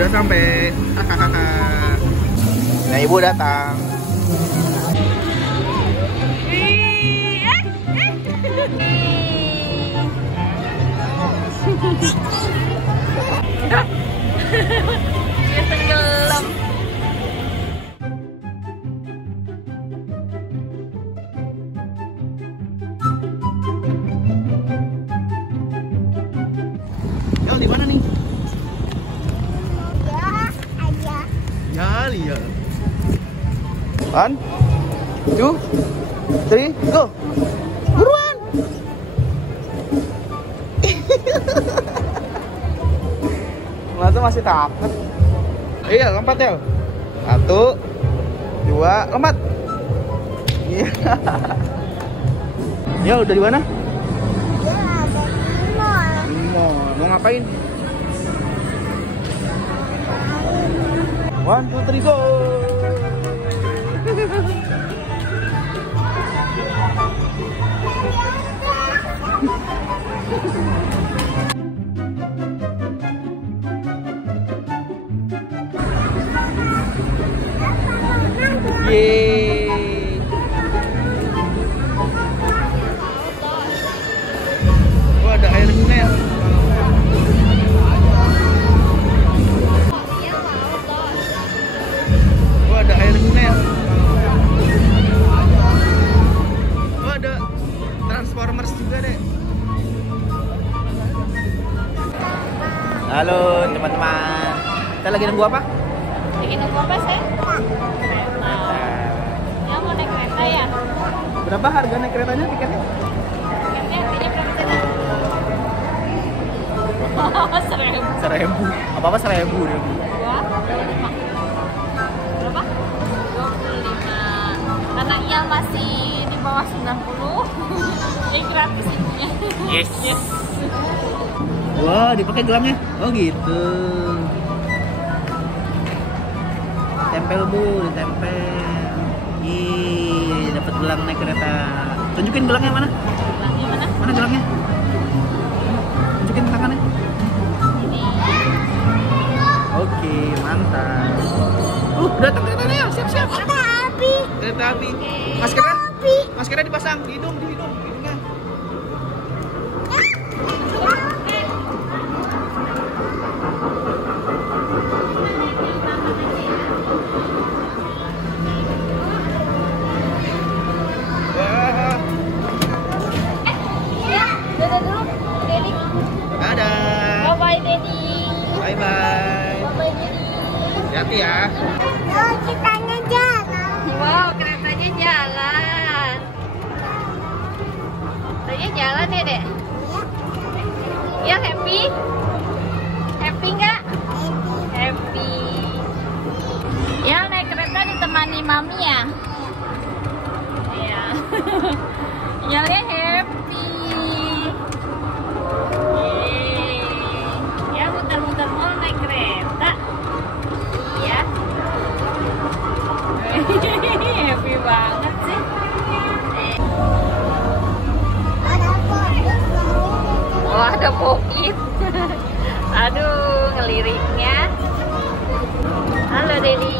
sudah sampai. Nah, ibu datang. Dia tenggelam. Yo, di mana nih? Aja. Ya, lihat. 1, 2, 3, go. Buruan. Masa masih takut. Iya, lompat ya. 1, 2, lompat. Iya. Ya, udah di mana? Dia ada di mall. Mau ngapain? 1, 2, 3, go. Yeay. Oh, ada air sungai. Oh, ada air sungai. Oh, ada Transformers juga, Dek. Halo, teman-teman. Kita lagi nunggu apa? Lagi nunggu apa, Sen? Kereta. Ya mau naik kereta ya? Berapa harga naik keretanya tiketnya? Tiketnya artinya berapa, Sen? Oh, 1.000. 1.000. Apa-apa 1.000 deh. 25. Berapa? 25. Karena ia masih di bawah 90. Jadi gratis ibunya. Yes. Wah, dipakai gelangnya? Oh gitu. Tempel bu, ditempel. Ih, dapat gelang naik kereta. Tunjukin gelangnya mana? Gelangnya mana? Mana gelangnya? Tunjukin tangannya. Ini. Oke, mantap. Datang keretanya, siap-siap. Kereta api. Kereta api. Maskernya dipasang di hidungnya. Wah, Ya, dadah dulu, Dedi. dadah. Bye-bye, Dedi. Bye bye. Bye-bye, Dedi. Hati-hati ya. Oh, kitanya jalan. Wow, keretanya jalan. Keretanya jalan ya, Dek? Ya, happy? Happy nggak? Happy. Ya, naik kereta ditemani mami ya? Iya. Yalnya happy. Yeay. Ya, muter-muter mall naik kereta. Iya. Happy banget sih. Oh, ada Popit. Aduh, ngeliriknya. Halo, Dedi.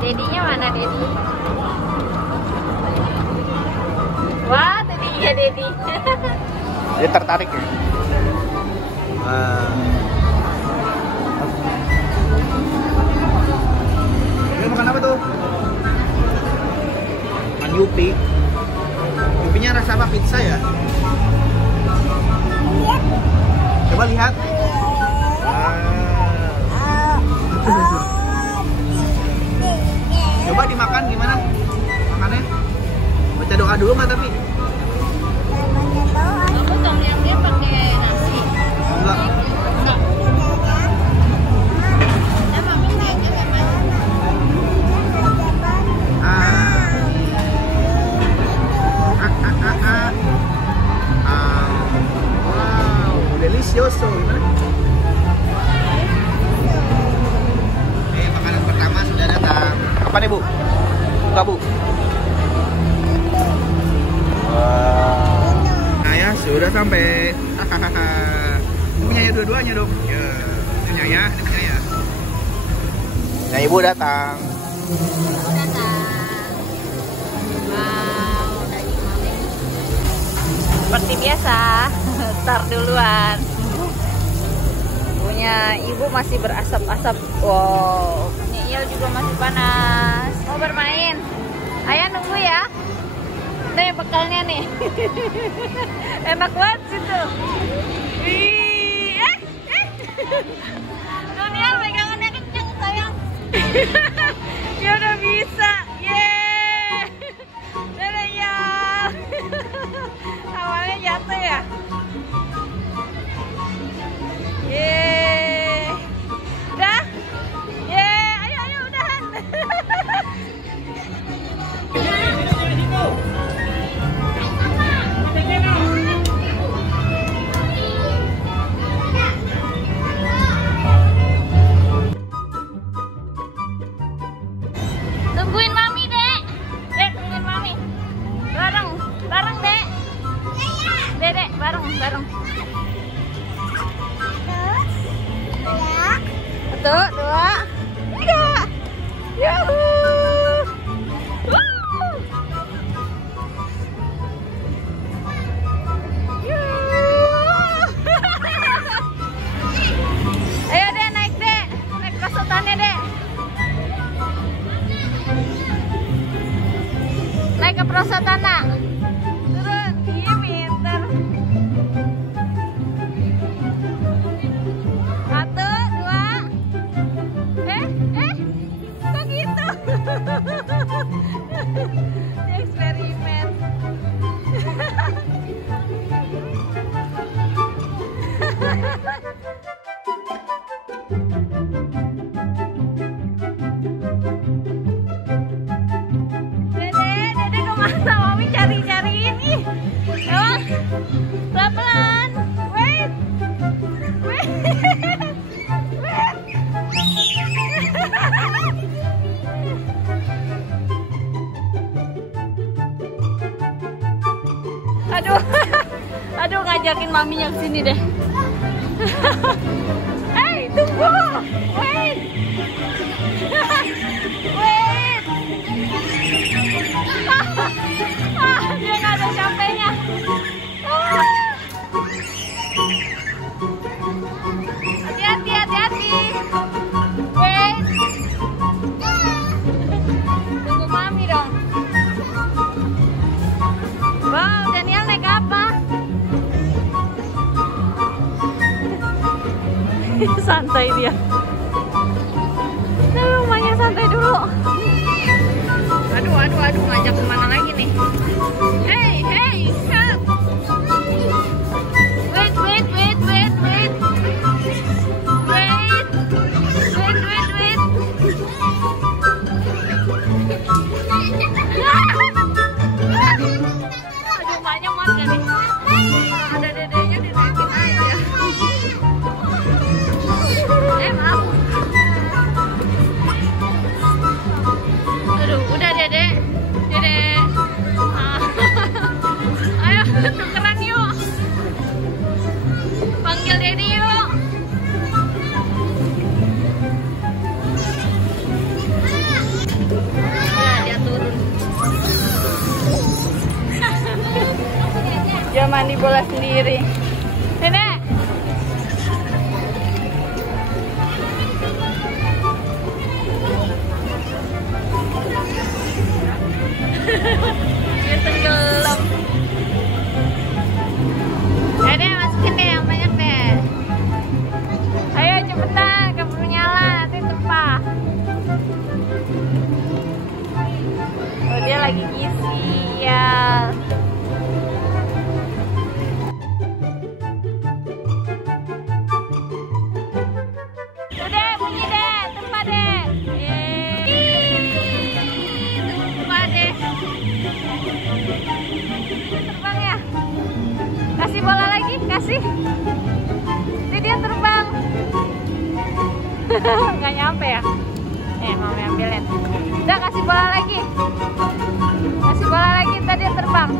Dedinya mana, Dedi? Wah, Dedi, iya, Dedi. Dia tertarik ya. Ini makan apa tuh? Makan Yupi. Yupinya rasa apa? Pizza ya? Coba lihat. Coba dimakan gimana? Makannya? Baca doa dulu nggak tapi? Kamu tomyamnya pakai nasi? Enggak. Enggak. Ya, mami kayaknya memang. Wow, delicioso. Gimana? Makanan pertama sudah datang. Apa nih, Bu? Buka, Bu. Nah ya, sudah sampai. Ini punya dua-duanya dong. Ya, ini punya ya, ini punya ya. Nah, ibu datang. Ibu datang. Wow, daging mami. Seperti biasa, start duluan. Punya ibu masih berasap-asap. Wow, punya Iyal juga masih panas. Mau bermain? Ayah nunggu ya. Nih bekalnya nih. Enak banget situ. Wih, Daniel pegangannya kenceng sayang. Ya udah bisa. Yeay. Dadah ya. Awalnya jatuh ya. Yeay. Dah. Yeay, ayo udahan. Tungguin mami, Dek. Dek, tungguin mami. Bareng, Dek. Dek, bareng. Satu, dua, tiga. Yuhuu. Ayo Dek, naik Dek. Naik perosotannya Dek. Naik ke perosotan nak. Turun, iya pinter. Satu, dua. Kok gitu? Dia eksperimen. Dede kemana? Mami cari-cari ini. Oh, pelan-pelan. Wait. Aduh, ngajakin maminya ke sini deh. Hey, tunggu. Wait. Dia nggak ada capeknya. Hati-hati. Wait. Tunggu mami dong. Wow, Daniel naik apa? Santai dia. Rumahnya santai dulu. Aduh, ngajak kemana lagi nih? Hey, help! Wait. Aduh, emaknya muat gak nih? Ada dedenya dinaikin aja. Maaf. Aduh, udah Dede. Ayo, tukeran yuk. Panggil Dede yuk. Ya, dia turun. Dia mandi bola sendiri. Nenek. Dia tenggelam. Ya deh, masukin deh yang banyak deh. Ayo cepetan, keburu nyala nanti tumpah. Oh, dia lagi ngisi ya. Udah bunyi deh, tumpah deh. Tumpah deh. Terbang ya. Kasih bola lagi, kasih. Ini dia terbang. Nggak nyampe ya. Mami ambilin. Udah kasih bola lagi. Kasih bola lagi, tadi dia terbang.